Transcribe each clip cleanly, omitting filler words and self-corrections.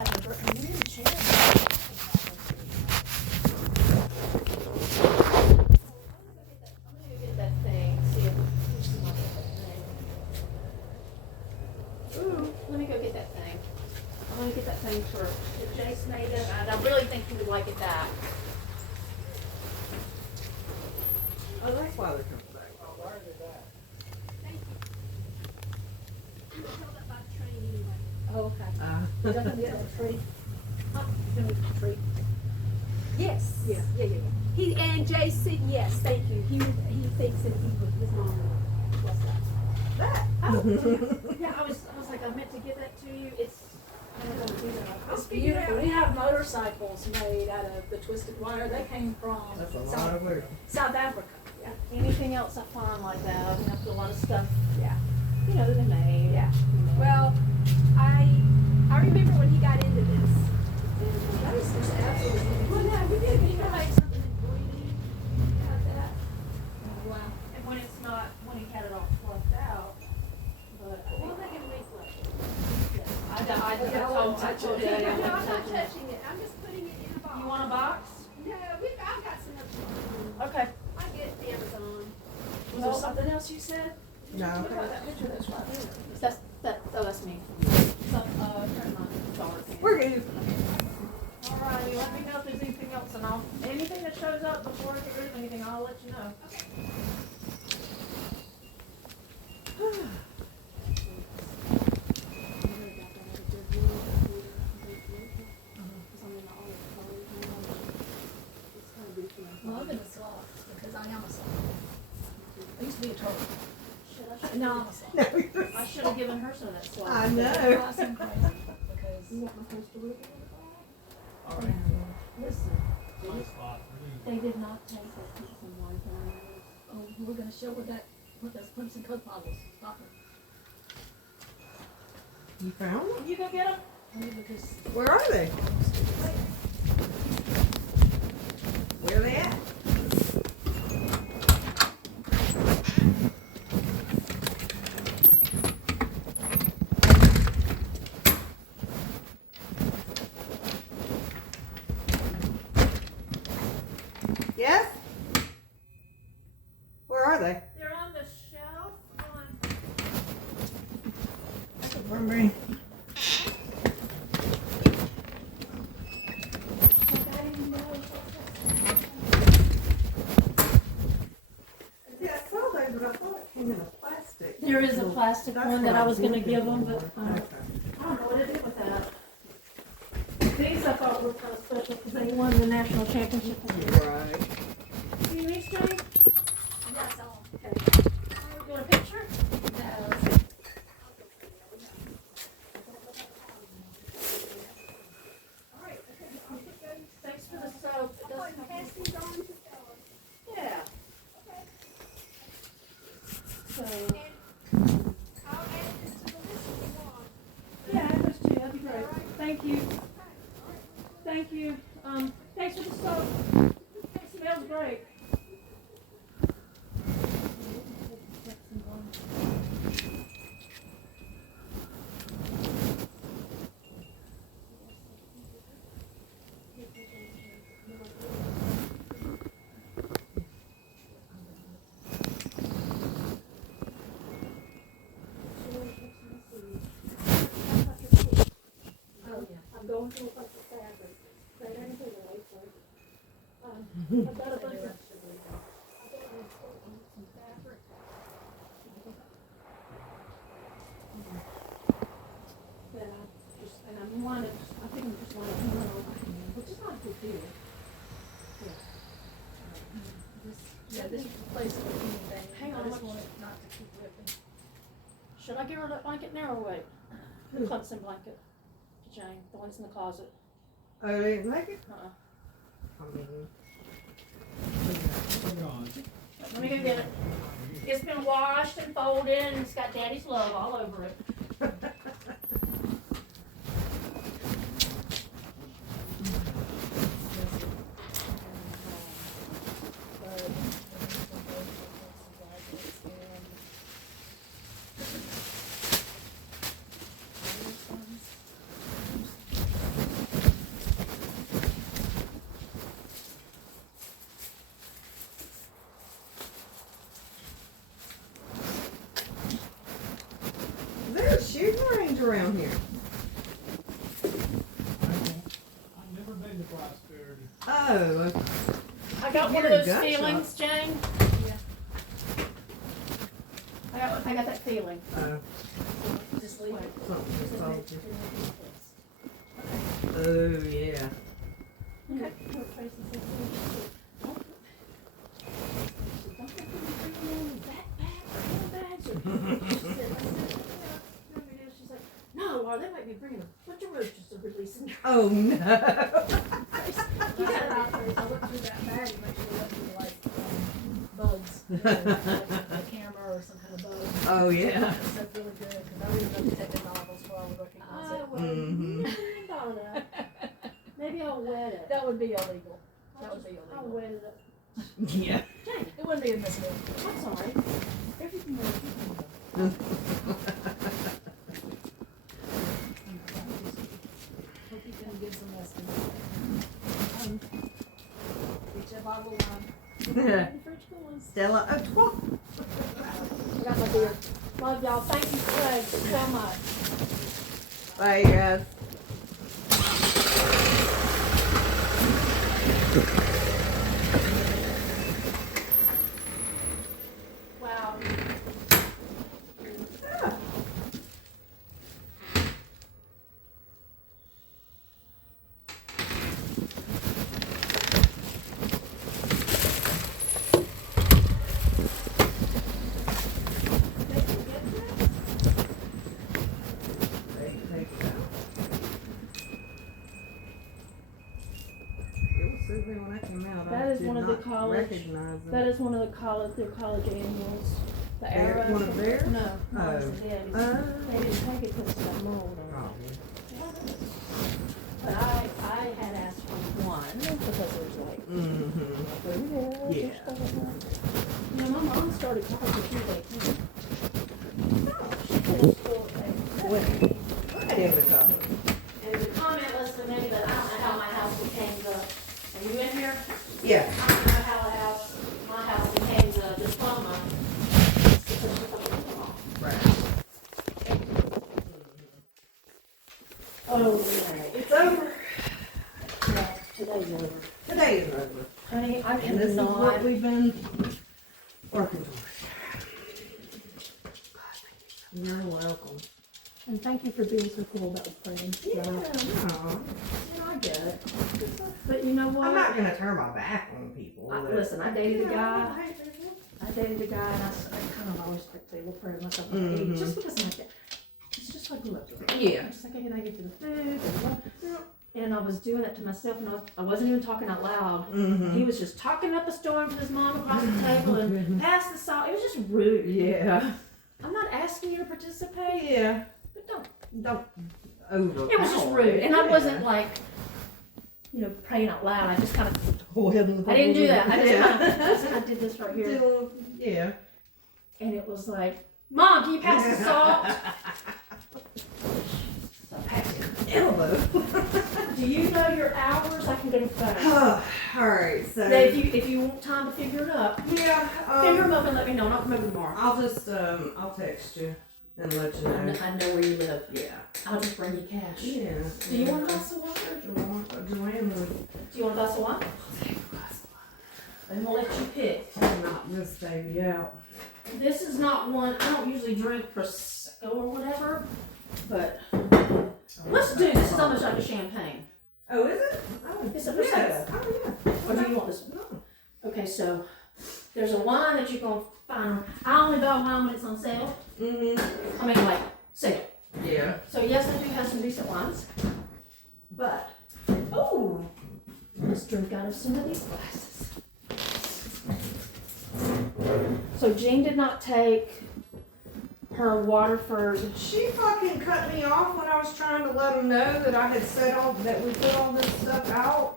Let me go get that thing. I'm gonna get that thing for Jace made it, and I really think he would like it back. Oh, that's why they're coming back. Oh, where is it at? Thank you. I'm held up by the train anyway. Oh, okay. Doesn't get a tree. Huh? Gonna get a tree. Yes. Yeah. He and Jay said yes, thank you. He thinks that he would, his mom would bless that. That? Oh, yeah, I was like, I meant to give that to you. It's beautiful. We have motorcycles made out of the twisted wire. They came from That's a lot of work. South Africa. Yeah. Anything else I find like that, we have to do a lot of stuff. Yeah. You know, they made. Yeah. Well, I remember when he got into this. That is just absolutely. Well, no, we did. He made something in 3D like that. Wow. And when it's not, when he had it all fluffed out, but. We'll make it reflect. I told Daddy No, I'm I'm not not touching it. touching it. I'm just putting it in a box. You want a box? No, I've got some other. Okay. I get it Amazon. Was there something else you said? No. Look at that picture that's right there. That's me. Some, friend of mine, daughter. We're good. All righty, let me know if there's anything else, and anything that shows up before I get rid of anything, I'll let you know. Okay. Well, I'm gonna sloth because I am a sloth. I used to be a turtle. No, I'm a sloth. I should have given her some of that slop. I know. Because You want my poster with you? all right. Listen, My spot, they did not take that piece of white on Oh, we're gonna show what those Clemson Coke bottles. You found them? You go get them? Because Where are they? Where are they at? Yes? Where are they? They're on the shelf on. For me. Yeah, I saw those, but I thought it came in a plastic. There is a plastic That's one what that I was gonna thinking. give them, but Okay. I don't know what to do with that. These I thought were kind of special because they won the national championship. Right. See these, Jane? Yes, I'll. Okay. You want a picture? All right, okay, I'll put those. Thanks for the soap. It I'll doesn't pass these on to Stella. Yeah. Okay. So, And I'll add this to the list if you want. yeah, those two, that'd be great. All right. Thank you. Okay, all right. Thank you. Thanks for the soap. It smells great. oh yeah. I'm going to a bunch of fabric. They ain't taking away for it. I've got a bunch of. That I just, and I wanted, I think I just wanted to know, which is not a big deal. This replaces anything. Hang on, I just what- want it not to keep ripping. Should I give her that blanket now or wait? The Clemson blanket. To Jane, the one's in the closet. Oh, they didn't like it? Uh-uh. I mean, Put it on. Let me go get it. It's been washed and folded and it's got Daddy's love all over it. Oh, I got one of You're a those gut feelings, Jane. Yeah. I got that feeling. oh, Just leave it. something told you. Oh, yeah. Okay. Tracy said, "Don't let them bring in backpacks or handbags or-" She said, she's like, no, or they might be bringing a bunch of roaches to release them. Oh, no. You got out there, I looked through that bag and make sure there wasn't like bugs, you know, like a camera or some kind of bug. Oh, yeah. That's really good, because I read the detective novels where I would recognize it. Mhm. Thought of that. Maybe I'll wet it. That would be illegal. That would be I'll illegal. wet it up. Yeah. Jane, It wouldn't be admissible. I'm sorry. Everything else you can do. Hope you can get some lessons. Get your bottle of wine. The fridge cooling. Stella Artois. I got my beer. Love y'all. Thank you so much. Bye, guys. Wow. When I came out, That I is did one of the not college- recognize them. That is one of their college annuals. The Their- arrow. one of theirs? No. Oh. They didn't take it because it's got mold on Oh, it. But I had asked for one because it was like, mm-hmm. yeah. Yeah. You know, my mom started college a few days. She finished school at Right in the car. And the comment was to me that I don't know how my house became the, are you in here? Yeah. I don't know how my house became the diploma. Right. Oh, yeah. It's over. Yeah, today's over. Today is over. Honey, I And this is what cannot. we've been working towards. You're welcome. And thank you for being so cool about praying. Yeah, no. I get it. But you know what? I'm not gonna turn my back on people. Listen, I dated a guy. I hate people. I dated a guy and I kind of always like they look for myself like Mhm. just because I'm like that. It's just like look. Yeah. Just like can I get to the food and I was doing that to myself and I wasn't even talking out loud. Mm-hmm. He was just talking up a storm to his mom across the table and pass the salt. It was just rude. Yeah. I'm not asking you to participate, Yeah. but don't. Don't over. It was just rude, and I wasn't like, you know, praying out loud. I just kind of. Oh, heaven. I didn't do that. I just Yeah. kinda, I did this right here, Yeah. and it was like, Mom, can you pass the salt? So I passed it. Elbow. Do you know your hours? I can go to phone. Alright, so. Now, if you want time to figure it up, Yeah. figure them up and let me know. And I'll come over tomorrow. I'll just, I'll text you and let you know. I know where you live. Yeah. I'll just bring you cash. Yeah. Do you want a glass of water? Joanne would. Do you want a glass of wine? I'm gonna let you pick. Knock this baby out. This is not one, I don't usually drink Prosecco or whatever, but let's do, this is almost like a champagne. Oh, is it? Oh, It's a yes. Prosecco. Oh, yeah. Or do you want this one? No. Okay, so there's a wine that you're gonna find, I only buy wine when it's on sale. Mm-hmm. I mean, like, sale. Yeah. So yes, I do have some decent wines, but, oh, let's drink out of some of these glasses. So Jean did not take her Waterford. She fucking cut me off when I was trying to let them know that I had said that we put all this stuff out.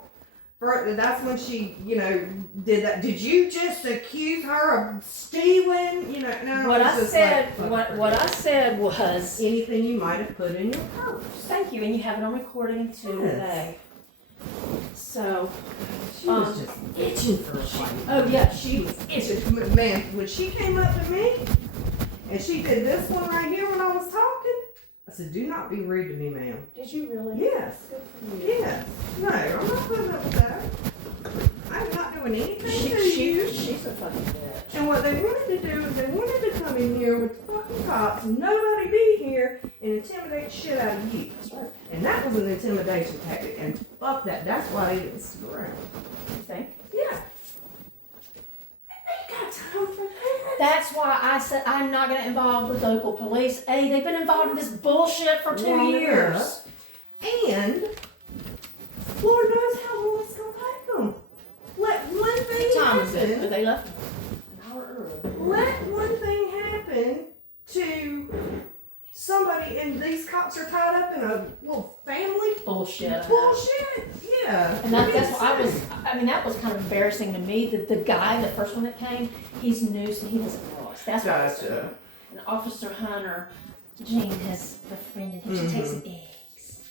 That's when she, did that. Did you just accuse her of stealing? No. What it's I just said, like, what I said was, anything you might have put in your purse. thank you, and you have it on recording too Yes. today. So, She was just itching for a fight. oh yeah, she was itching. Man, when she came up to me and she did this one right here when I was talking, I said, "Do not be rude to me, ma'am." Did you really? Yes. Good for you. Yes. No, I'm not putting up with that. doing anything to you. She's a fucking bitch. And what they wanted to do is they wanted to come in here with the fucking cops, nobody be here, and intimidate the shit out of you. That's right. And that was an intimidation tactic, and fuck that. That's why they didn't stick around. You think? Yeah. They got time for that. That's why I said I'm not gonna involve with local police. A, they've been involved in this bullshit for 2 Long years. enough. And Lord knows how long it's gonna take them. Let one thing What time is it? happen. They left an hour early. Let one thing happen to somebody, and these cops are tied up in a little family Bullshit. bullshit. Yeah. And that's why I mean, that was kind of embarrassing to me that the guy, the first one that came, he's new, so he doesn't know us. That's what I said. Gotcha. And Officer Hunter, Jean has befriended him. She takes eggs.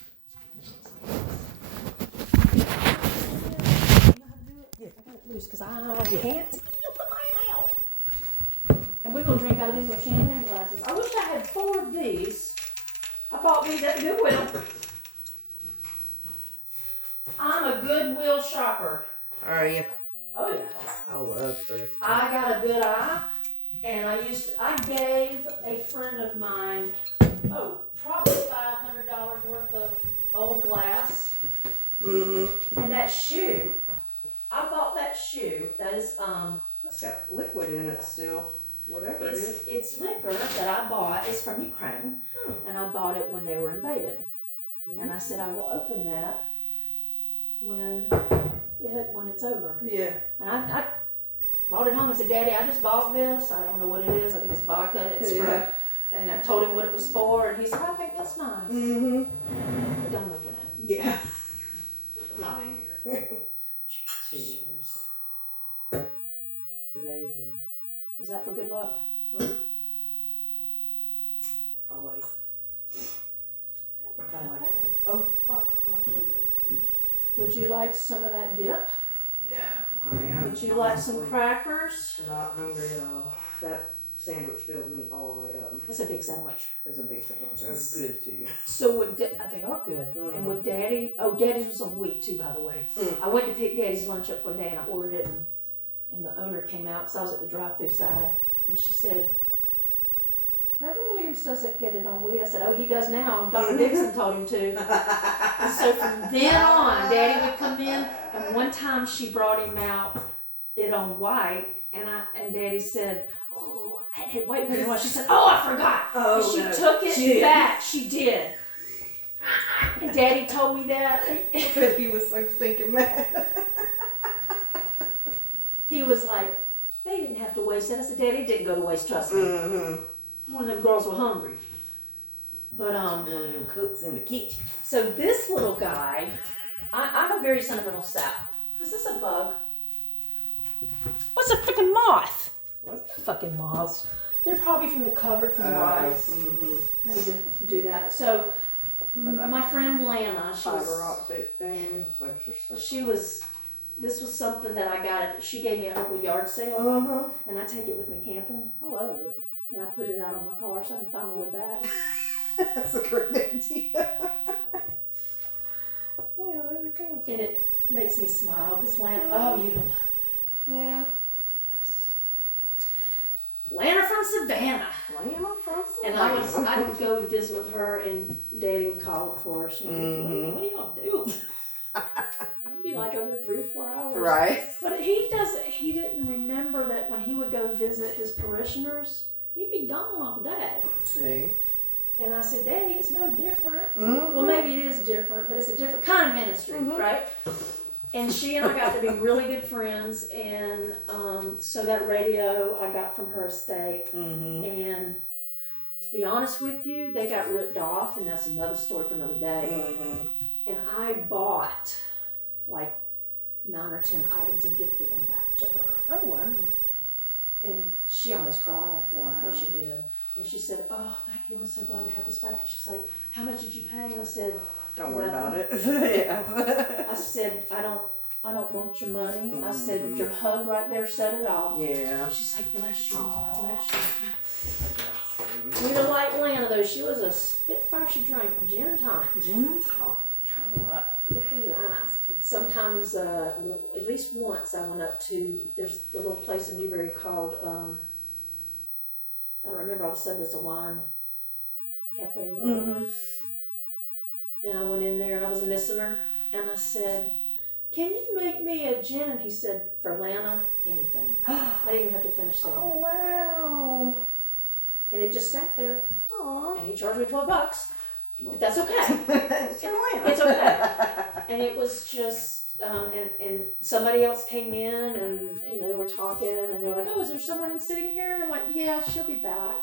I got it loose because I can't put my eye out. And we're gonna drink out of these little champagne glasses. I wish I had 4 of these. I bought these at the Goodwill. I'm a Goodwill shopper. Are you? Oh yeah. I love thrift. I got a good eye, and I gave a friend of mine, probably $500 worth of old glass. Mm-hmm. And that shoe, I bought that shoe. That is, That's got liquid in it still. Whatever it is. it's liquor that I bought. It's from Ukraine, and I bought it when they were invaded. And I said I will open that when it's over. Yeah. And I brought it home and said, Daddy, I just bought this. I don't know what it is. I think it's vodka. It's Yeah. for, and I told him what it was for, and he said, I think that's nice. Mm-hmm. But don't open it. Yeah. Not in here. Cheers. Today is done. Is that for good luck? Always. I like that. Oh, Would you like some of that dip? no, honey, I'm Would you like some honestly crackers? not hungry at all. That sandwich filled me all the way up. It's a big sandwich. It's a big sandwich. It's good too. So they are good. And would Daddy's was on wheat too, by the way. I went to pick Daddy's lunch up one day and I ordered it, and the owner came out because I was at the drive-through side, and she said, Reverend Williams doesn't get it on wheat. I said, oh, he does now. Dr. Dixon told him to. And so from then on, Daddy would come in, and one time she brought him out it on white, and Daddy said, oh, I had white wheat on. She said, oh, I forgot. Oh, And she no. took it Shit. back. She did. And Daddy told me that. But he was so stinking mad. He was like, they didn't have to waste it. I said, Daddy, it didn't go to waste, trust me. Mm-hmm. One of them girls were hungry. But, One of them cooks in the kitchen. so this little guy, I'm a very sentimental sap. Is this a bug? What's a freaking moth? What? Fucking moths. They're probably from the cupboard from rice. Mm-hmm. I need to do that. So, my friend Lana, Fiber optic thing. this was something that I got. She gave me a local yard sale, Uh-huh. and I take it with me camping, I love it. and I put it out on my car so I can find my way back. That's a great idea. Yeah, there you go. And it makes me smile because Lana, oh, you'd have loved Yeah. Lana. Yes. Lana from Savannah. Lana from And I would go and visit with her, and Daddy would call, of course. And what are you going to do? I'd be like over 3 or 4 hours. Right. But he didn't remember that when he would go visit his parishioners, he'd be gone all day. See. And I said, Daddy, it's no different. Mm-hmm. Well, maybe it is different, but it's a different kind of ministry, right? And she and I got to be really good friends, and so that radio I got from her estate. Mm-hmm. And to be honest with you, they got ripped off, and that's another story for another day. Mm-hmm. And I bought like 9 or 10 items and gifted them back to her. Oh, wow. And she almost cried Wow. when she did. And she said, oh, thank you, I'm so glad to have this back. And she's like, how much did you pay? And I said, Don't worry about it. Yeah. I said, I don't want your money. I said, your hug right there said it all. Yeah. She's like, bless you, Lord, bless you. We don't like Lana though. She was a spitfire. She drank gin and tonic. Gin and tonic. All right. Look at that. sometimes, at least once I went up to, there's the little place in Newberry called, I don't remember, all of a sudden it's a wine cafe or whatever. Mm-hmm. And I went in there and I was missing her. And I said, can you make me a gin? And he said, for Lana, anything. I didn't even have to finish saying Oh, it. wow. And it just sat there. Aw. And he charged me $12. But that's okay. It's for Lana. It's okay. And it was just, and somebody else came in and, you know, they were talking and they were like, oh, is there someone sitting here? And I'm like, yeah, she'll be back.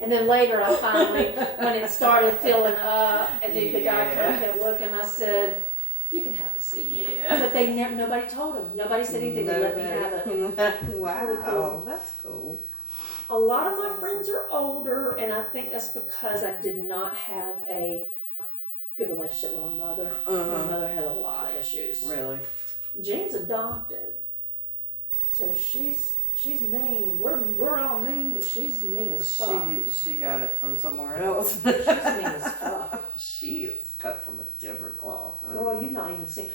And then later I finally, when it started filling up and then the guy kind of kept looking, I said, you can have a seat. Yeah. But they never, nobody told him. Nobody said anything. They let me have it. Wow. really cool. That's cool. A lot of my friends are older, and I think that's because I did not have a good relationship with my mother. My mother had a lot of issues. Really? Jane's adopted, so she's mean. We're all mean, but she's mean as fuck. She got it from somewhere else. She's mean as fuck. She is cut from a different cloth. Huh? Girl, you've not even seen.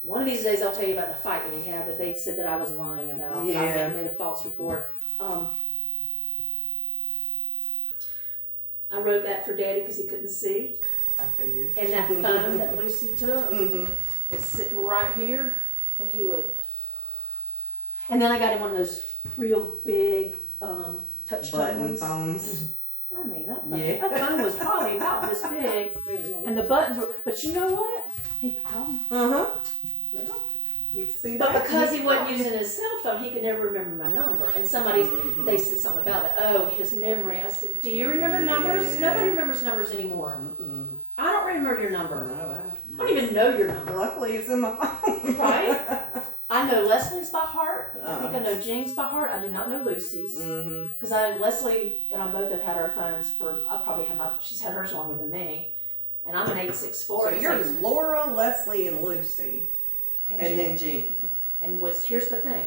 One of these days, I'll tell you about the fight that we had, but they said that I was lying about. Yeah. I had made a false report. I wrote that for Daddy because he couldn't see, I figured. and that phone that Lucy took Mm-hmm. was sitting right here, and he would. And then I got him one of those real big touch tone Button ones. phones. I mean, that Yeah. phone was probably about this big, and the buttons were. But you know what? He could call me. Uh-huh. You see But that? because he wasn't using his cell phone, he could never remember my number. And somebody, Mhm. they said something about it. Oh, his memory. I said, do you remember numbers? Yeah. Nobody remembers numbers anymore. Mm-mm. I don't remember your number. No, I don't even know your number. Luckily, it's in my phone. Right? I know Leslie's by heart. I think I Uh. know Jean's by heart. I do not know Lucy's. Mm-hmm. Because Leslie and I both have had our phones for, I probably have she's had hers longer than me. And I'm an 864. So you're Laura, Leslie, and Lucy, and Jean. then Jean. And here's the thing.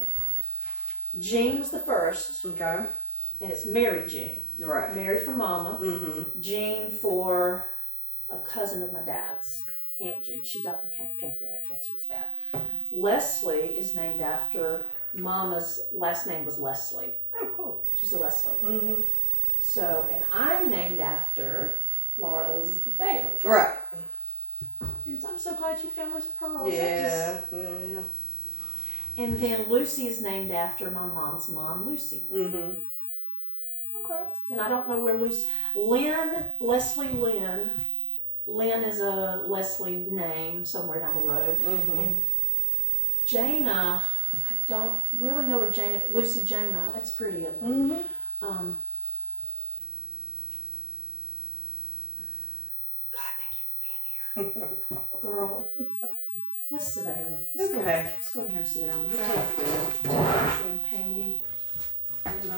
Jean was the first, Okay. and it's Mary Jean. Right. Mary for Mama. Mm-hmm. Jean for a cousin of my dad's, Aunt Jean. She died from pancreatic cancer. It was bad. Leslie is named after Mama's last name was Leslie. Oh, cool. She's a Leslie. Mm-hmm. So, and I'm named after Laura Elizabeth Bailey. Right. And I'm so glad you found those pearls. Yeah. Yeah. And then Lucy is named after my mom's mom, Lucy. Mm-hmm. Okay. And I don't know where Leslie Lynn. Lynn is a Leslie name somewhere down the road. Mm-hmm. And Jana, I don't really know where Lucy Jana, that's pretty, isn't it? Mm-hmm. God, thank you for being here. Girl, let's sit down. Let's go Okay. in here and sit down. Take champagne. And,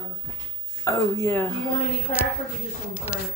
Oh yeah. do you want any crack or do you just want to drink?